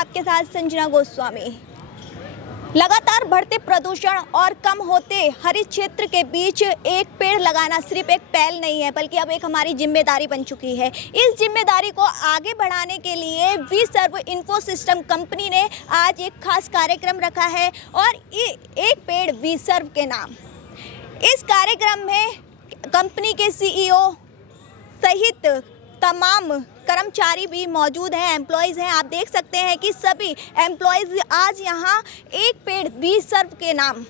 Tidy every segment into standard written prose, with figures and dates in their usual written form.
आपके साथ संजना गोस्वामी। लगातार बढ़ते प्रदूषण और कम होते हरित क्षेत्र के बीच एक पेड़ लगाना सिर्फ एक पहल नहीं है, बल्कि अब एक हमारी जिम्मेदारी बन चुकी है। इस जिम्मेदारी को आगे बढ़ाने के लिए V Serve Info System company ने आज एक खास कार्यक्रम रखा है और एक पेड़ वी सर्व के नाम। इस कार्यक्रम में कंपनी के सीईओ सहित तमाम कर्मचारी भी मौजूद हैं, एम्प्लॉयज़ हैं। आप देख सकते हैं कि सभी एम्प्लॉयज़ आज यहाँ एक पेड़ वी सर्व के नाम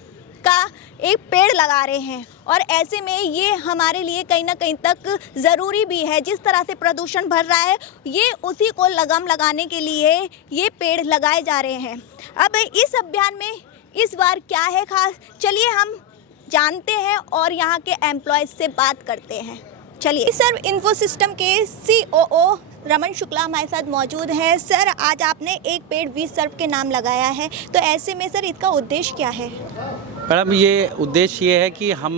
का एक पेड़ लगा रहे हैं और ऐसे में ये हमारे लिए कहीं ना कहीं तक ज़रूरी भी है। जिस तरह से प्रदूषण बढ़ रहा है, ये उसी को लगाम लगाने के लिए ये पेड़ लगाए जा रहे हैं। अब इस अभियान में इस बार क्या है खास, चलिए हम जानते हैं और यहाँ के एम्प्लॉयज़ से बात करते हैं। चलिए, सर्व इन्फो सिस्टम के सीओओ रमन शुक्ला हमारे साथ मौजूद हैं। सर, आज आपने एक पेड़ वी सर्व के नाम लगाया है, तो ऐसे में सर इसका उद्देश्य क्या है? मैडम, ये उद्देश्य ये है कि हम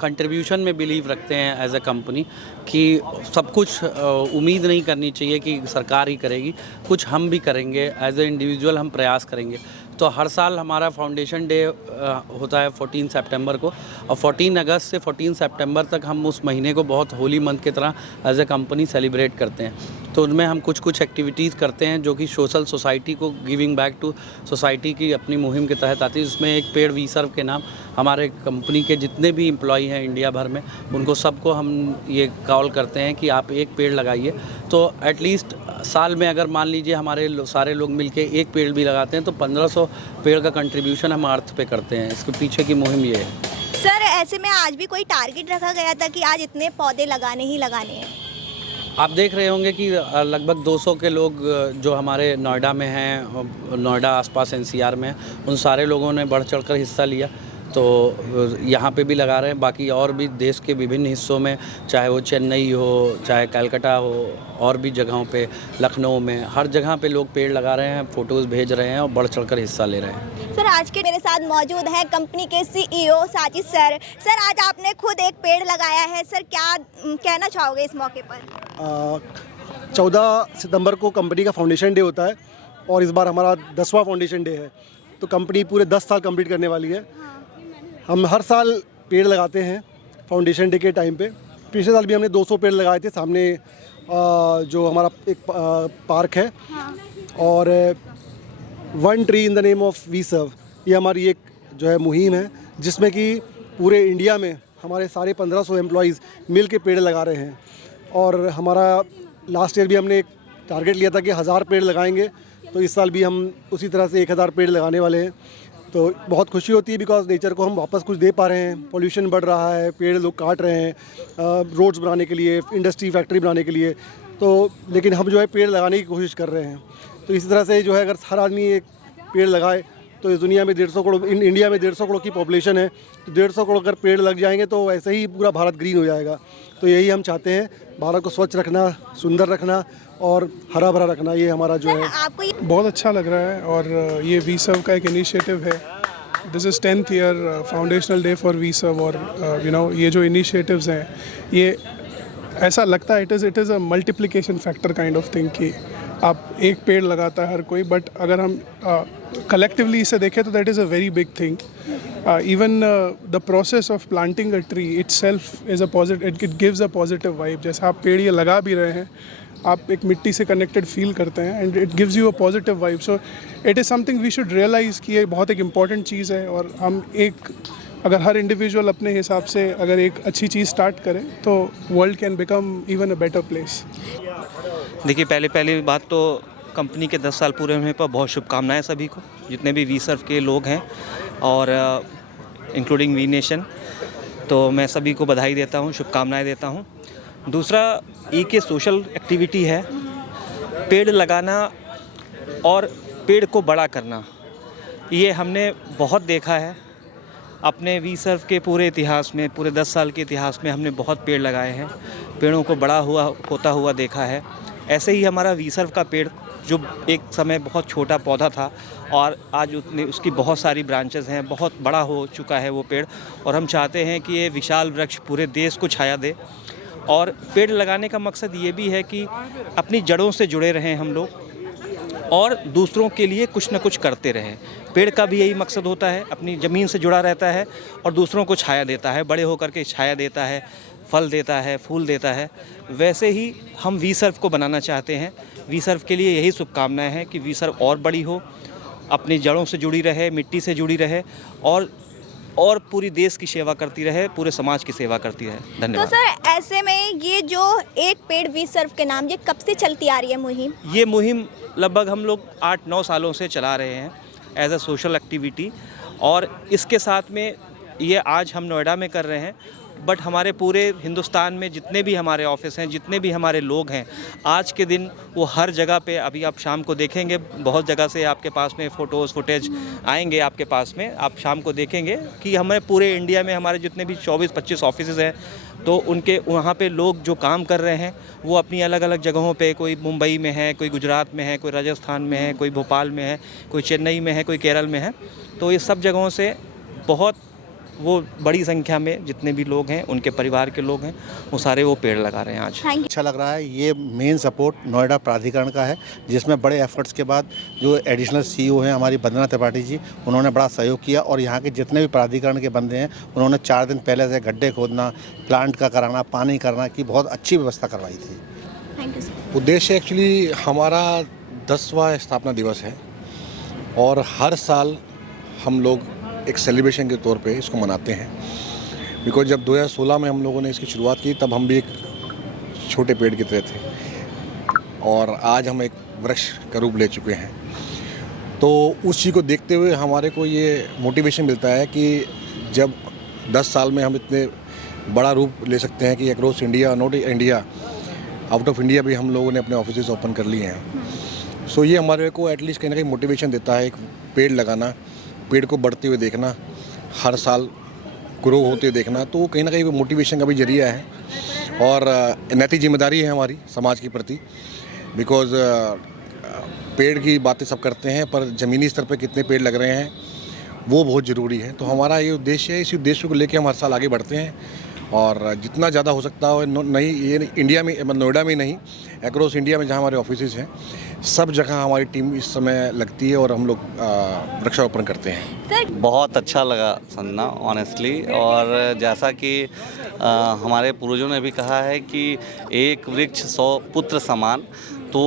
कंट्रीब्यूशन में बिलीव रखते हैं एज ए कंपनी कि सब कुछ उम्मीद नहीं करनी चाहिए कि सरकार ही करेगी, कुछ हम भी करेंगे, एज ए इंडिविजुअल हम प्रयास करेंगे। तो हर साल हमारा फाउंडेशन डे होता है 14 सितंबर को, और 14 अगस्त से 14 सितंबर तक हम उस महीने को बहुत होली मंथ की तरह एज ए कंपनी सेलिब्रेट करते हैं। तो उनमें हम कुछ एक्टिविटीज़ करते हैं जो कि सोशल सोसाइटी को गिविंग बैक टू सोसाइटी की अपनी मुहिम के तहत आती है। उसमें एक पेड़ वी सर्व के नाम हमारे कंपनी के जितने भी एम्प्लॉई हैं इंडिया भर में, उनको सबको हम ये कॉल करते हैं कि आप एक पेड़ लगाइए। तो एटलीस्ट साल में अगर मान लीजिए हमारे सारे लोग मिलके एक पेड़ भी लगाते हैं तो 1500 पेड़ का कंट्रीब्यूशन हम अर्थ पे करते हैं। इसके पीछे की मुहिम ये है। सर, ऐसे में आज भी कोई टारगेट रखा गया था कि आज इतने पौधे लगाने ही लगाने हैं? आप देख रहे होंगे कि लगभग 200 के लोग जो हमारे नोएडा में हैं, नोएडा आसपास एनसीआर में, उन सारे लोगों ने बढ़ चढ़कर हिस्सा लिया। तो यहाँ पे भी लगा रहे हैं, बाकी और भी देश के विभिन्न हिस्सों में, चाहे वो चेन्नई हो, चाहे कलकत्ता हो, और भी जगहों पे, लखनऊ में, हर जगह पे लोग पेड़ लगा रहे हैं, फ़ोटोज़ भेज रहे हैं और बढ़ चढ़कर हिस्सा ले रहे हैं। सर, आज के मेरे साथ मौजूद हैं कंपनी के सीईओ साजिद सर। सर, आज आपने खुद एक पेड़ लगाया है, सर क्या कहना चाहोगे इस मौके पर? 14 सितंबर को कंपनी का फाउंडेशन डे होता है और इस बार हमारा 10वां फाउंडेशन डे है। तो कंपनी पूरे 10 साल कंप्लीट करने वाली है। हम हर साल पेड़ लगाते हैं फाउंडेशन डे के टाइम पे। पिछले साल भी हमने 200 पेड़ लगाए थे। सामने जो हमारा एक पार्क है, और 1 tree in the name of V Serve, ये हमारी एक जो है मुहिम है, जिसमें कि पूरे इंडिया में हमारे सारे 1500 एम्प्लॉयज़ मिल के पेड़ लगा रहे हैं। और हमारा लास्ट ईयर भी हमने एक टारगेट लिया था कि 1000 पेड़ लगाएंगे, तो इस साल भी हम उसी तरह से 1000 पेड़ लगाने वाले हैं। तो बहुत खुशी होती है, बिकॉज नेचर को हम वापस कुछ दे पा रहे हैं। पोल्यूशन बढ़ रहा है, पेड़ लोग काट रहे हैं रोड्स बनाने के लिए, इंडस्ट्री फैक्ट्री बनाने के लिए, तो लेकिन हम जो है पेड़ लगाने की कोशिश कर रहे हैं। तो इसी तरह से जो है, अगर हर आदमी एक पेड़ लगाए तो इस दुनिया में 150 करोड़, इंडिया में 150 करोड़ की पॉपुलेशन है, तो 150 करोड़ अगर पेड़ लग जाएंगे तो ऐसे ही पूरा भारत ग्रीन हो जाएगा। तो यही हम चाहते हैं, भारत को स्वच्छ रखना, सुंदर रखना और हरा भरा रखना, ये हमारा जो है। आपको बहुत अच्छा लग रहा है और ये वी सर्व का एक इनिशिएटिव है। This is 10th year foundational day for V Serve. और ये जो इनिशिएटिव्स हैं, ये ऐसा लगता है it is a multiplication factor kind of thing कि आप एक पेड़ लगाता है हर कोई, बट अगर हम कलेक्टिवली इसे देखें तो that is a very big thing. Even the process of planting a tree itself is a positive, it gives a positive vibe. जैसे आप पेड़ ये लगा भी रहे हैं, आप एक मिट्टी से कनेक्टेड फील करते हैं and it gives you a positive vibe. So it is something we should realize कि ये बहुत एक इम्पॉर्टेंट चीज़ है। और हम अगर हर इंडिविजुअल अपने हिसाब से अगर एक अच्छी चीज़ स्टार्ट करें तो world can become even a better place. देखिए, पहली बात तो कंपनी के 10 साल पूरे होने पर बहुत शुभकामनाएं सभी को, जितने भी वी सर्व के लोग हैं और इंक्लूडिंग वी नेशन। तो मैं सभी को बधाई देता हूं, शुभकामनाएं देता हूं। दूसरा, एक ये सोशल एक्टिविटी है, पेड़ लगाना और पेड़ को बड़ा करना। ये हमने बहुत देखा है अपने वी सर्व के पूरे इतिहास में, पूरे 10 साल के इतिहास में हमने बहुत पेड़ लगाए हैं, पेड़ों को बड़ा होता हुआ देखा है। ऐसे ही हमारा वी सर्व का पेड़, जो एक समय बहुत छोटा पौधा था और आज उसकी बहुत सारी ब्रांचेस हैं, बहुत बड़ा हो चुका है वो पेड़, और हम चाहते हैं कि ये विशाल वृक्ष पूरे देश को छाया दे। और पेड़ लगाने का मकसद ये भी है कि अपनी जड़ों से जुड़े रहें हम लोग, और दूसरों के लिए कुछ न कुछ करते रहें। पेड़ का भी यही मकसद होता है, अपनी ज़मीन से जुड़ा रहता है और दूसरों को छाया देता है, बड़े होकर के छाया देता है, फल देता है, फूल देता है। वैसे ही हम वी सर्व को बनाना चाहते हैं। वी सर्व के लिए यही शुभकामनाएं हैं कि वी सर्व और बड़ी हो, अपनी जड़ों से जुड़ी रहे, मिट्टी से जुड़ी रहे और पूरी देश की सेवा करती रहे, पूरे समाज की सेवा करती रहे। तो धन्यवाद। सर ऐसे में ये जो एक पेड़ वी सर्व के नाम, ये कब से चलती आ रही है मुहिम? ये मुहिम लगभग हम लोग 8-9 सालों से चला रहे हैं एज अ सोशल एक्टिविटी, और इसके साथ में ये आज हम नोएडा में कर रहे हैं, बट हमारे पूरे हिंदुस्तान में जितने भी हमारे ऑफिस हैं, जितने भी हमारे लोग हैं, आज के दिन वो हर जगह पे, अभी आप शाम को देखेंगे बहुत जगह से आपके पास में फ़ोटोज़ फुटेज आएंगे आपके पास में, आप शाम को देखेंगे कि हमारे पूरे इंडिया में हमारे जितने भी 24-25 ऑफिसेज़ हैं, तो उनके वहाँ पे लोग जो काम कर रहे हैं वो अपनी अलग अलग जगहों पे, कोई मुंबई में है, कोई गुजरात में है, कोई राजस्थान में है, कोई भोपाल में है, कोई चेन्नई में है, कोई केरल में है। तो ये सब जगहों से बहुत वो बड़ी संख्या में जितने भी लोग हैं, उनके परिवार के लोग हैं, वो सारे वो पेड़ लगा रहे हैं आज। Thank you. अच्छा लग रहा है। ये मेन सपोर्ट नोएडा प्राधिकरण का है, जिसमें बड़े एफर्ट्स के बाद जो एडिशनल सीईओ हैं हमारी वंदना त्रिपाठी जी, उन्होंने बड़ा सहयोग किया और यहाँ के जितने भी प्राधिकरण के बंदे हैं उन्होंने 4 दिन पहले से गड्ढे खोदना, प्लांट का कराना, पानी करना की बहुत अच्छी व्यवस्था करवाई थी। Thank you sir. उद्देश्य एक्चुअली हमारा 10वां स्थापना दिवस है और हर साल हम लोग एक सेलिब्रेशन के तौर पे इसको मनाते हैं। बिकॉज जब 2016 में हम लोगों ने इसकी शुरुआत की तब हम भी एक छोटे पेड़ की तरह थे और आज हम एक वृक्ष का रूप ले चुके हैं। तो उस चीज़ को देखते हुए हमारे को ये मोटिवेशन मिलता है कि जब 10 साल में हम इतने बड़ा रूप ले सकते हैं कि across India, not India, out of India भी हम लोगों ने अपने ऑफिस ओपन कर लिए हैं। सो ये हमारे को एटलीस्ट कहीं ना कहीं मोटिवेशन देता है, एक पेड़ लगाना, पेड़ को बढ़ते हुए देखना, हर साल ग्रो होते देखना, तो कहीं ना कहीं वो मोटिवेशन का भी जरिया है और नैतिक जिम्मेदारी है हमारी समाज के प्रति। बिकॉज पेड़ की बातें सब करते हैं पर ज़मीनी स्तर पर कितने पेड़ लग रहे हैं वो बहुत ज़रूरी है। तो हमारा ये उद्देश्य है, इसी उद्देश्य को लेकर हम हर साल आगे बढ़ते हैं और जितना ज़्यादा हो सकता है नहीं, ये इंडिया में, नोएडा में नहीं, अक्रॉस इंडिया में जहाँ हमारे ऑफिसेज हैं सब जगह हमारी टीम इस समय लगती है और हम लोग वृक्षारोपण करते हैं। बहुत अच्छा लगा सुनना ऑनेस्टली, और जैसा कि हमारे पूर्वजों ने भी कहा है कि एक वृक्ष 100 पुत्र समान, तो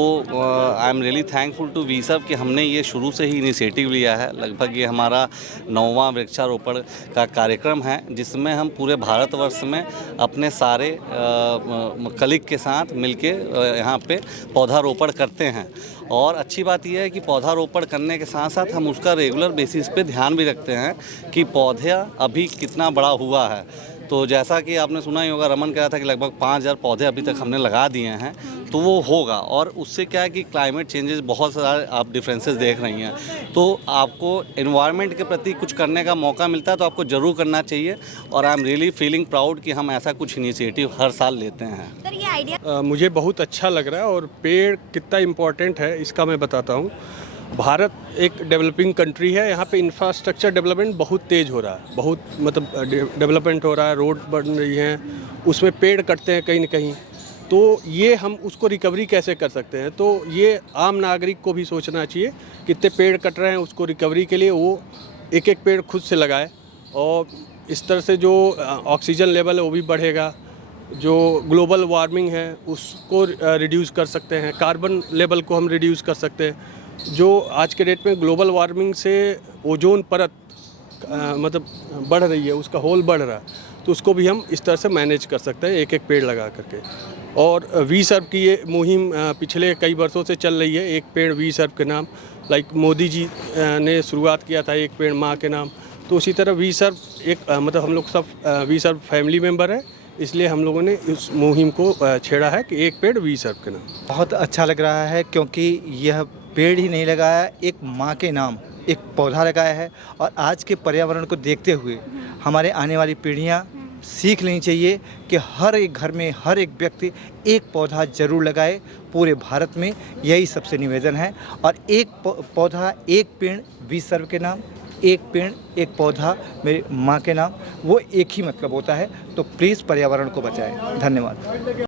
I am really thankful to V Serve कि हमने ये शुरू से ही इनिशिएटिव लिया है। लगभग ये हमारा 9वां वृक्षारोपण का कार्यक्रम है, जिसमें हम पूरे भारतवर्ष में अपने सारे कलीग के साथ मिलके यहाँ पे पौधारोपण करते हैं। और अच्छी बात यह है कि पौधारोपण करने के साथ साथ हम उसका रेगुलर बेसिस पे ध्यान भी रखते हैं कि पौधा अभी कितना बड़ा हुआ है। तो जैसा कि आपने सुना ही होगा, रमन कह रहा था कि लगभग 5000 पौधे अभी तक हमने लगा दिए हैं, तो वो होगा। और उससे क्या है कि क्लाइमेट चेंजेस बहुत सारे आप डिफरेंसेस देख रही हैं, तो आपको एनवायरनमेंट के प्रति कुछ करने का मौका मिलता है तो आपको ज़रूर करना चाहिए। और आई एम रियली फीलिंग प्राउड कि हम ऐसा कुछ इनिशिएटिव हर साल लेते हैं। सर ये आइडिया मुझे बहुत अच्छा लग रहा है और पेड़ कितना इम्पोर्टेंट है इसका मैं बताता हूँ। भारत एक डेवलपिंग कंट्री है, यहाँ पे इंफ्रास्ट्रक्चर डेवलपमेंट बहुत तेज़ हो रहा है, बहुत मतलब डेवलपमेंट हो रहा है, रोड बन रही हैं, उसमें पेड़ कटते हैं कहीं ना कहीं। तो ये हम उसको रिकवरी कैसे कर सकते हैं, तो ये आम नागरिक को भी सोचना चाहिए, कितने पेड़ कट रहे हैं उसको रिकवरी के लिए वो एक एक पेड़ खुद से लगाए, और इस तरह से जो ऑक्सीजन लेवल है वो भी बढ़ेगा, जो ग्लोबल वार्मिंग है उसको रिड्यूस कर सकते हैं, कार्बन लेवल को हम रिड्यूस कर सकते हैं। जो आज के डेट में ग्लोबल वार्मिंग से ओजोन परत मतलब बढ़ रही है, उसका होल बढ़ रहा है, तो उसको भी हम इस तरह से मैनेज कर सकते हैं एक एक पेड़ लगा करके। और वी सर्व की ये मुहिम पिछले कई वर्षों से चल रही है, एक पेड़ वी सर्व के नाम, लाइक मोदी जी ने शुरुआत किया था एक पेड़ माँ के नाम। तो उसी तरह वी सर्व एक मतलब हम लोग सब वी सर्व फैमिली मेम्बर है, इसलिए हम लोगों ने इस मुहिम को छेड़ा है कि एक पेड़ वी सर्व के नाम। बहुत अच्छा लग रहा है क्योंकि यह पेड़ ही नहीं लगाया, एक माँ के नाम एक पौधा लगाया है। और आज के पर्यावरण को देखते हुए हमारे आने वाली पीढ़ियाँ सीख लेनी चाहिए कि हर एक घर में हर एक व्यक्ति एक पौधा ज़रूर लगाए। पूरे भारत में यही सबसे निवेदन है। और एक पौधा एक पेड़ वी सर्व के नाम, एक पेड़ एक पौधा मेरी माँ के नाम, वो एक ही मतलब होता है। तो प्लीज़ पर्यावरण को बचाएं। धन्यवाद।